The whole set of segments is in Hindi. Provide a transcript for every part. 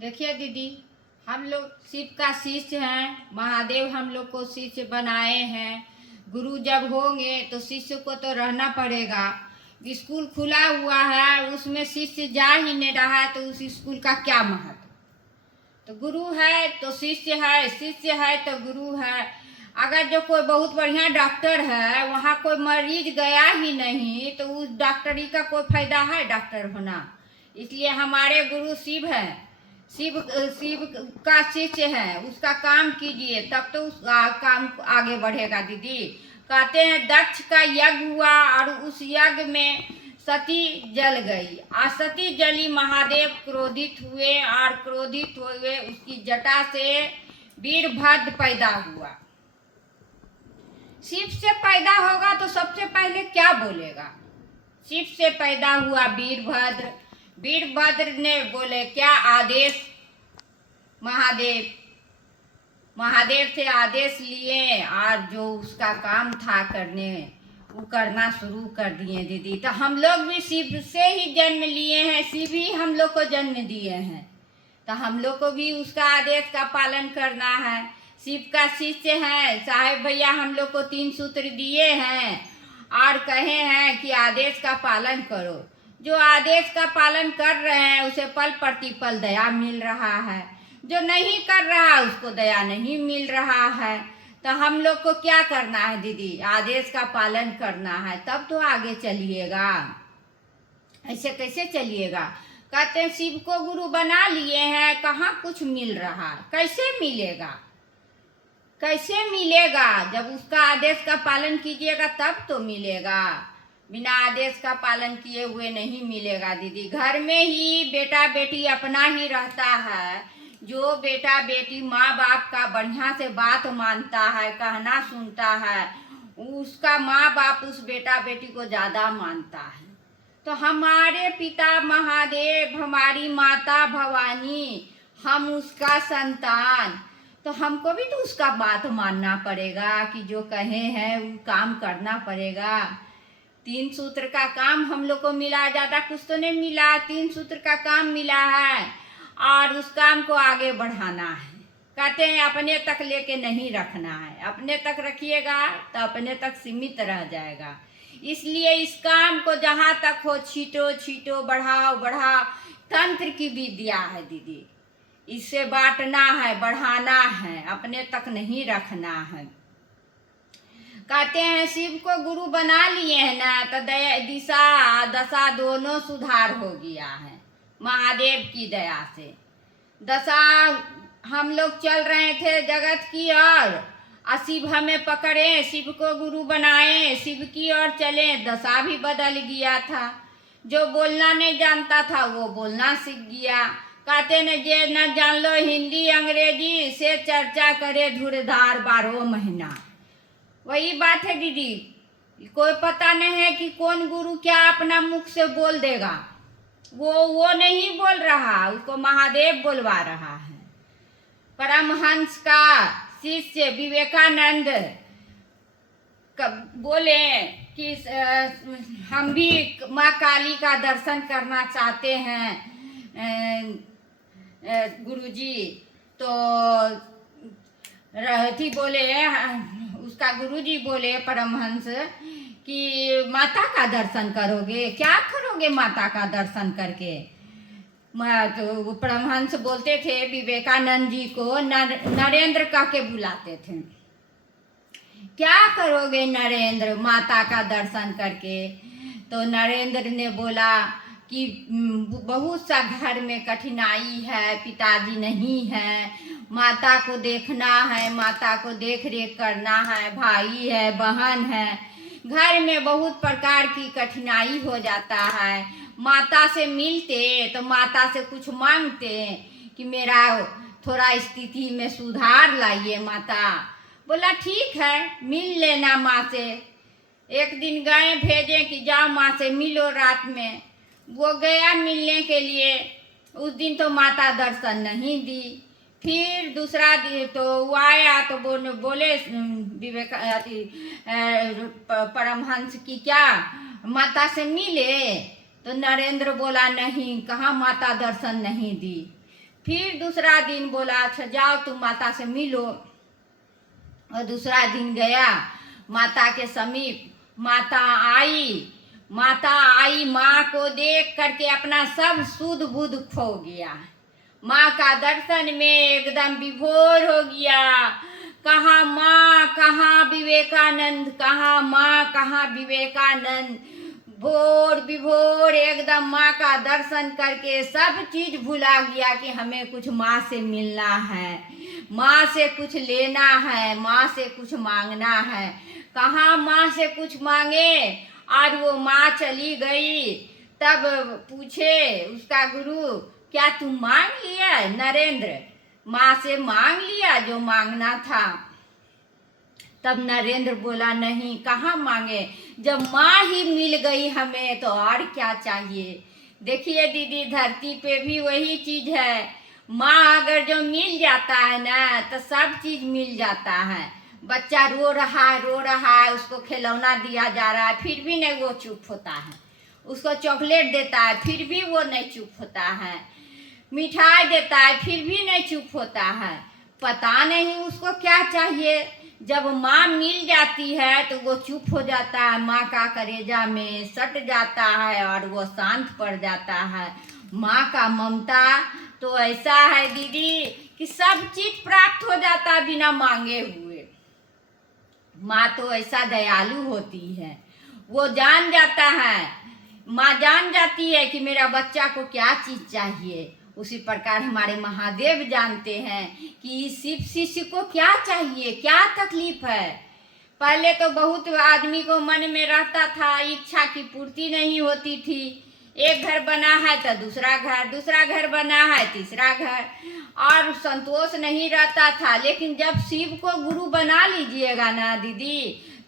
देखिए दीदी, हम लोग शिव का शिष्य हैं। महादेव हम लोग को शिष्य बनाए हैं। गुरु जब होंगे तो शिष्य को तो रहना पड़ेगा। स्कूल खुला हुआ है, उसमें शिष्य जा ही नहीं रहा है तो उस स्कूल का क्या महत्व। तो गुरु है तो शिष्य है, शिष्य है तो गुरु है। अगर जो कोई बहुत बढ़िया डॉक्टर है, वहाँ कोई मरीज गया ही नहीं तो उस डॉक्टरी का कोई फायदा है डॉक्टर होना। इसलिए हमारे गुरु शिव है। शिव शिव का शिष्य है, उसका काम कीजिए तब तो उस काम आगे बढ़ेगा दीदी। कहते हैं दक्ष का यज्ञ हुआ और उस यज्ञ में सती जल गई और सती जली। महादेव क्रोधित हुए और क्रोधित हुए उसकी जटा से वीरभद्र पैदा हुआ। शिव से पैदा होगा तो सबसे पहले क्या बोलेगा? शिव से पैदा हुआ वीरभद्र। वीरभद्र ने बोले क्या आदेश? महादेव से आदेश लिए और जो उसका काम था करने वो करना शुरू कर दिए दीदी। तो हम लोग भी शिव से ही जन्म लिए हैं, शिव ही हम लोग को जन्म दिए हैं, तो हम लोग को भी उसका आदेश का पालन करना है। शिव का शिष्य है साहेब भैया, हम लोग को 3 सूत्र दिए हैं और कहे हैं कि आदेश का पालन करो। जो आदेश का पालन कर रहे हैं उसे पल प्रतिपल दया मिल रहा है, जो नहीं कर रहा उसको दया नहीं मिल रहा है। तो हम लोग को क्या करना है दीदी? आदेश का पालन करना है, तब तो आगे चलिएगा। ऐसे कैसे चलिएगा? कहते हैं शिव को गुरु बना लिए हैं, कहाँ कुछ मिल रहा है। कैसे मिलेगा? कैसे मिलेगा? जब उसका आदेश का पालन कीजिएगा तब तो मिलेगा। बिना आदेश का पालन किए हुए नहीं मिलेगा दीदी। घर में ही बेटा बेटी अपना ही रहता है। जो बेटा बेटी माँ बाप का बढ़िया से बात मानता है, कहना सुनता है, उसका माँ बाप उस बेटा बेटी को ज़्यादा मानता है। तो हमारे पिता महादेव, हमारी माता भवानी, हम उसका संतान, तो हमको भी तो उसका बात मानना पड़ेगा कि जो कहे हैं वो काम करना पड़ेगा। 3 सूत्र का काम हम लोग को मिला, ज़्यादा कुछ तो नहीं मिला। 3 सूत्र का काम मिला है और उस काम को आगे बढ़ाना है। कहते हैं अपने तक लेके नहीं रखना है, अपने तक रखिएगा तो अपने तक सीमित रह जाएगा। इसलिए इस काम को जहाँ तक हो छीटो छीटो, बढ़ाओ बढ़ाओ। तंत्र की विद्या है दीदी, इसे बांटना है, बढ़ाना है, अपने तक नहीं रखना है। कहते हैं शिव को गुरु बना लिए हैं ना तो दिशा दशा दोनों सुधार हो गया है महादेव की दया से। दशा हम लोग चल रहे थे जगत की ओर, शिव हमें पकड़े, शिव को गुरु बनाए, शिव की ओर चले, दशा भी बदल गया था। जो बोलना नहीं जानता था वो बोलना सीख गया। कहते न जे न जान लो हिंदी अंग्रेजी, से चर्चा करे धुरधार 12 महीना। वही बात है दीदी, कोई पता नहीं है कि कौन गुरु क्या अपना मुख से बोल देगा। वो नहीं बोल रहा, उसको महादेव बोलवा रहा है। परमहंस का शिष्य विवेकानंद बोले कि हम भी माँ काली का दर्शन करना चाहते हैं गुरुजी। तो रहती बोले, उसका गुरुजी बोले परमहंस कि माता का दर्शन करोगे? क्या करोगे माता का दर्शन करके? तो परमहंस बोलते थे विवेकानंद जी को नरेंद्र कह के बुलाते थे। क्या करोगे नरेंद्र माता का दर्शन करके? तो नरेंद्र ने बोला कि बहुत सा घर में कठिनाई है, पिताजी नहीं है, माता को देखना है, माता को देख रेख करना है, भाई है, बहन है, घर में बहुत प्रकार की कठिनाई हो जाता है। माता से मिलते तो माता से कुछ मांगते कि मेरा थोड़ा स्थिति में सुधार लाइए माता। बोला ठीक है, मिल लेना माँ से। एक दिन गए, भेजे कि जाओ माँ से मिलो रात में। वो गया मिलने के लिए, उस दिन तो माता दर्शन नहीं दी। फिर दूसरा दिन तो वो आया तो बोले विवेक परमहंस की क्या माता से मिले? तो नरेंद्र बोला नहीं, कहाँ माता दर्शन नहीं दी। फिर दूसरा दिन बोला अच्छा जाओ तुम माता से मिलो। और दूसरा दिन गया माता के समीप। माता आई, माँ को देख करके अपना सब सुध बुध खो गया। माँ का दर्शन में एकदम विभोर हो गया। कहाँ माँ कहाँ विवेकानंद, कहाँ माँ कहाँ विवेकानंद। भोर विभोर एकदम माँ का दर्शन करके सब चीज भुला गया कि हमें कुछ माँ से मिलना है, माँ से कुछ लेना है, माँ से कुछ मांगना है। कहाँ माँ से कुछ मांगे। और वो माँ चली गई। तब पूछे उसका गुरु क्या तू मांग लिया नरेंद्र, माँ से मांग लिया जो मांगना था। तब नरेंद्र बोला नहीं, कहाँ मांगे, जब माँ ही मिल गई हमें तो और क्या चाहिए। देखिए दीदी धरती पे भी वही चीज है। माँ अगर जो मिल जाता है ना तो सब चीज मिल जाता है। बच्चा रो रहा है, उसको खिलौना दिया जा रहा है फिर भी नहीं वो चुप होता है। उसको चॉकलेट देता है फिर भी वो नहीं चुप होता है। मिठाई देता है फिर भी नहीं चुप होता है। पता नहीं उसको क्या चाहिए। जब माँ मिल जाती है तो वो चुप हो जाता है, माँ का कलेजा में सट जाता है और वो शांत पड़ जाता है। माँ का ममता तो ऐसा है दीदी कि सब चीज प्राप्त हो जाता है बिना मांगे हुए। माँ तो ऐसा दयालु होती है, वो जान जाता है, माँ जान जाती है कि मेरा बच्चा को क्या चीज चाहिए। उसी प्रकार हमारे महादेव जानते हैं कि इस शिव शिष्य को क्या चाहिए, क्या तकलीफ है। पहले तो बहुत आदमी को मन में रहता था, इच्छा की पूर्ति नहीं होती थी। एक घर बना है तो दूसरा घर बना है तीसरा घर, और संतोष नहीं रहता था। लेकिन जब शिव को गुरु बना लीजिएगा ना दीदी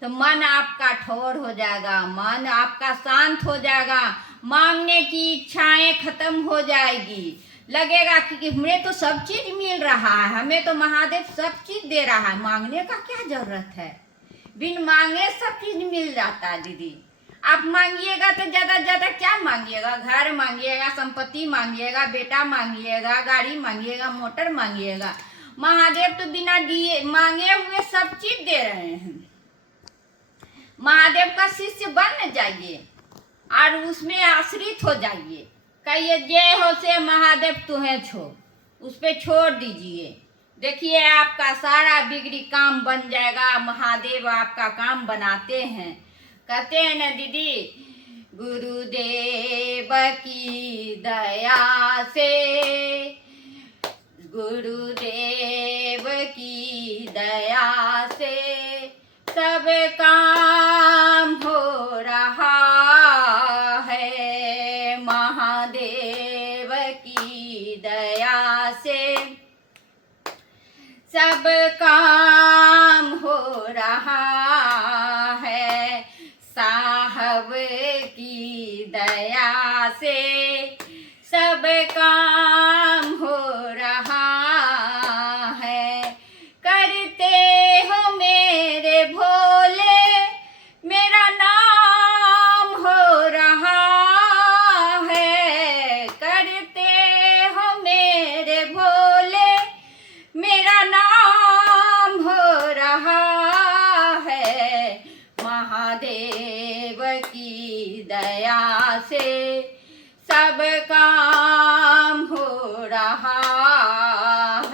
तो मन आपका ठोर हो जाएगा, मन आपका शांत हो जाएगा, मांगने की इच्छाएं खत्म हो जाएगी। लगेगा कि हमें तो सब चीज मिल रहा है, हमें तो महादेव सब चीज दे रहा है, मांगने का क्या जरूरत है। बिन मांगे सब चीज मिल जाता है दीदी। आप मांगिएगा तो ज्यादा क्या मांगिएगा, घर मांगिएगा, संपत्ति मांगिएगा, बेटा मांगिएगा, गाड़ी मांगिएगा, मोटर मांगिएगा। महादेव तो बिना दिए मांगे हुए सब चीज दे रहे हैं। महादेव का शिष्य बन जाइए और उसमें आश्रित हो जाइए। कहिए जय हो से महादेव तुम्हें उस पे छोड़ दीजिए। देखिए आपका सारा बिगड़ी काम बन जाएगा। महादेव आपका काम बनाते हैं। कहते हैं ना दीदी, गुरुदेव की दया से, गुरुदेव की दया से सब काम हो रहा है। महादेव की दया से सब काम हो रहा है। साहब की दया से सब काम हो रहा है। करते हो मेरे भोले मेरा नाम हो रहा है। करते हो मेरे भोले मेरा नाम हो रहा है। महादेव की दया से सब काम हो रहा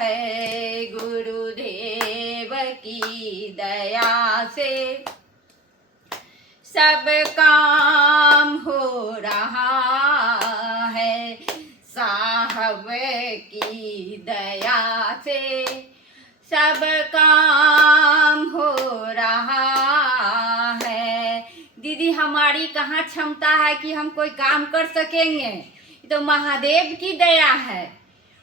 है। गुरुदेव की दया से सब काम हो रहा है। साहब की दया से सब काम हो रहा है। दीदी हमारी कहाँ क्षमता है कि हम कोई काम कर सकेंगे, तो महादेव की दया है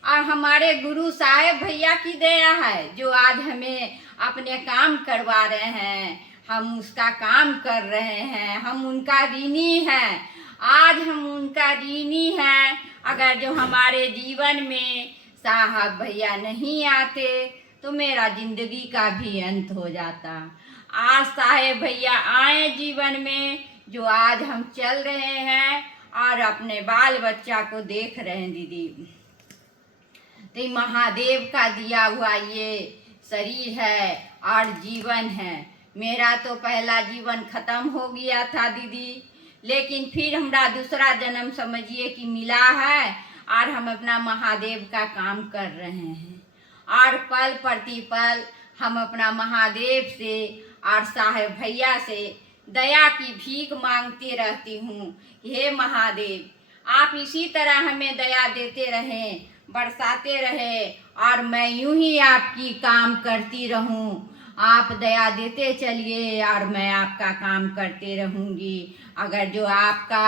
और हमारे गुरु साहेब भैया की दया है जो आज हमें अपने काम करवा रहे हैं। हम उसका काम कर रहे हैं, हम उनका ऋणी हैं। आज हम उनका ऋणी हैं। अगर जो हमारे जीवन में साहब भैया नहीं आते तो मेरा जिंदगी का भी अंत हो जाता। आज साहेब भैया आए जीवन में, जो आज हम चल रहे हैं और अपने बाल बच्चा को देख रहे हैं दीदी। तो महादेव का दिया हुआ ये शरीर है और जीवन है। मेरा तो पहला जीवन खत्म हो गया था दीदी, लेकिन फिर हमारा दूसरा जन्म समझिए कि मिला है और हम अपना महादेव का काम कर रहे हैं। और पल प्रतिपल हम अपना महादेव से और साहेब भैया से दया की भीख मांगती रहती हूँ। हे महादेव, आप इसी तरह हमें दया देते रहें, बरसाते रहे और मैं यूं ही आपकी काम करती रहूं। आप दया देते चलिए और मैं आपका काम करते रहूंगी। अगर जो आपका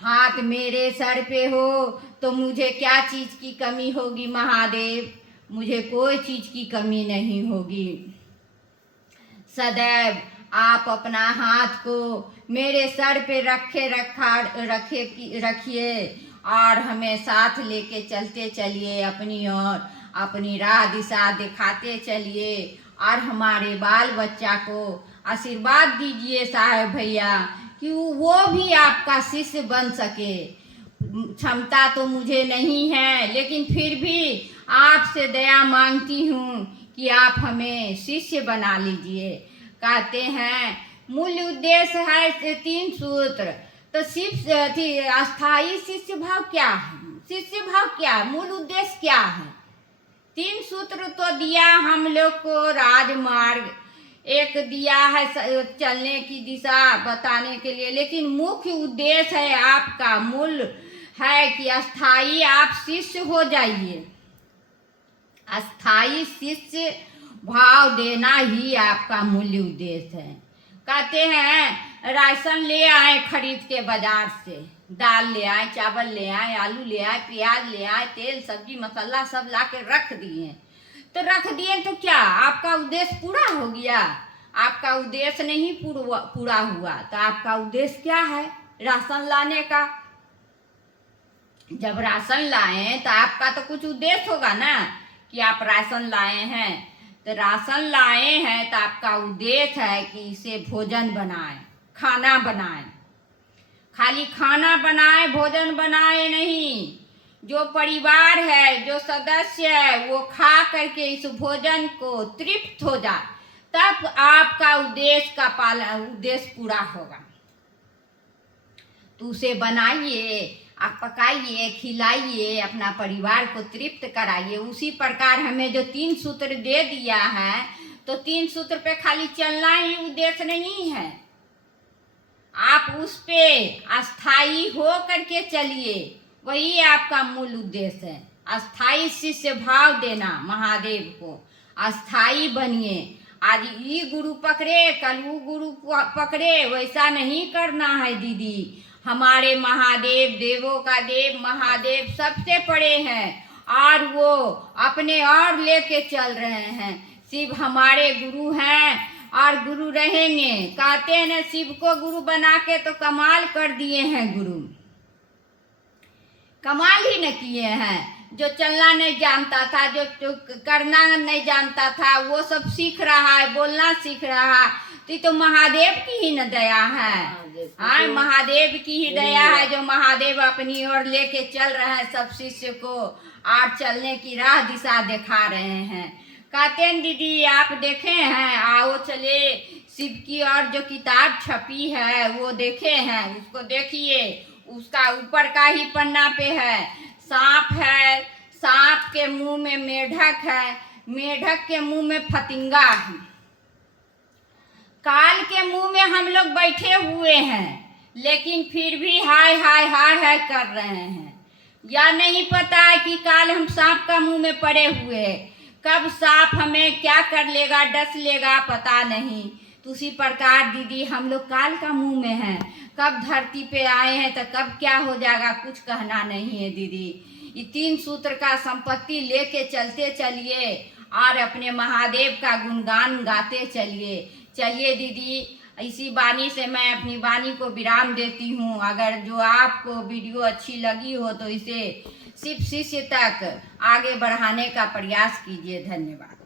हाथ मेरे सर पे हो तो मुझे क्या चीज़ की कमी होगी महादेव? मुझे कोई चीज़ की कमी नहीं होगी। सदैव आप अपना हाथ को मेरे सर पे रखिए और हमें साथ लेके चलते चलिए, अपनी ओर अपनी राह दिशा दिखाते चलिए और हमारे बाल बच्चा को आशीर्वाद दीजिए साहब भैया कि वो भी आपका शिष्य बन सके। क्षमता तो मुझे नहीं है, लेकिन फिर भी आपसे दया मांगती हूँ कि आप हमें शिष्य बना लीजिए। कहते हैं मूल उद्देश्य है 3 सूत्र, तो अस्थाई शिष्य भाव क्या है? शिष्य भाव क्या है? मूल उद्देश्य क्या है? 3 सूत्र तो दिया हम लोग को राजमार्ग, एक दिया है चलने की दिशा बताने के लिए, लेकिन मुख्य उद्देश्य है आपका मूल है कि अस्थाई आप शिष्य हो जाइए। अस्थाई शिष्य भाव देना ही आपका मूल्य उद्देश्य है। कहते हैं राशन ले आए खरीद के बाजार से, दाल ले आए, चावल ले आए, आलू ले आए, प्याज ले आए, तेल सब्जी मसाला सब ला के रख दिए। तो रख दिए तो क्या आपका उद्देश्य पूरा हो गया? आपका उद्देश्य नहीं पूरा हुआ। तो आपका उद्देश्य क्या है राशन लाने का? जब राशन लाए तो आपका तो कुछ उद्देश्य होगा ना कि आप राशन लाए हैं। तो राशन लाए हैं तो आपका उद्देश्य है कि इसे भोजन बनाए, खाना बनाए। खाली खाना बनाए, भोजन बनाए नहीं। जो परिवार है, जो सदस्य है, वो खा करके इस भोजन को तृप्त हो जाए, तब आपका उद्देश्य पूरा होगा। तो उसे बनाइए, आप पकाइए, खिलाइए, अपना परिवार को तृप्त कराइए। उसी प्रकार हमें जो 3 सूत्र दे दिया है, तो 3 सूत्र पे खाली चलना ही उद्देश्य नहीं है। आप उस पे अस्थाई हो करके चलिए, वही आपका मूल उद्देश्य है। अस्थाई शिष्य भाव देना महादेव को, अस्थाई बनिए। आज ये गुरु पकड़े, कल वो गुरु पकड़े, वैसा नहीं करना है दीदी। हमारे महादेव, देवों का देव महादेव सबसे बड़े हैं और वो अपने और लेके चल रहे हैं। शिव हमारे गुरु हैं और गुरु रहेंगे। कहते हैं ना, शिव को गुरु बना के तो कमाल कर दिए हैं गुरु, कमाल ही न किए हैं। जो चलना नहीं जानता था, जो करना नहीं जानता था, वो सब सीख रहा है, बोलना सीख रहा है। तो महादेव की ही न दया है। हाँ, महादेव की ही दया है जो महादेव अपनी ओर लेके चल रहे हैं सब शिष्य को और चलने की राह दिशा दिखा रहे हैं। कहते हैं दीदी आप देखे हैं, आओ चले शिव की और जो किताब छपी है वो देखे हैं, उसको देखिए। उसका ऊपर का ही पन्ना पे है सांप है, सांप के मुंह में मेढक है, मेढक के मुंह में फतिंगा है, काल के मुंह में हम लोग बैठे हुए हैं, लेकिन फिर भी हाय हाय हाय हाय कर रहे हैं। या नहीं पता है कि काल हम सांप का मुंह में पड़े हुए हैं, कब सांप हमें क्या कर लेगा, डस लेगा, पता नहीं। तो उसी प्रकार दीदी हम लोग काल का मुंह में हैं, कब धरती पे आए हैं तो कब क्या हो जाएगा कुछ कहना नहीं है दीदी। ये 3 सूत्र का संपत्ति लेके चलते चलिए और अपने महादेव का गुणगान गाते चलिए। चलिए दीदी, इसी वाणी से मैं अपनी वाणी को विराम देती हूँ। अगर जो आपको वीडियो अच्छी लगी हो तो इसे शिव शिष्य तक आगे बढ़ाने का प्रयास कीजिए। धन्यवाद।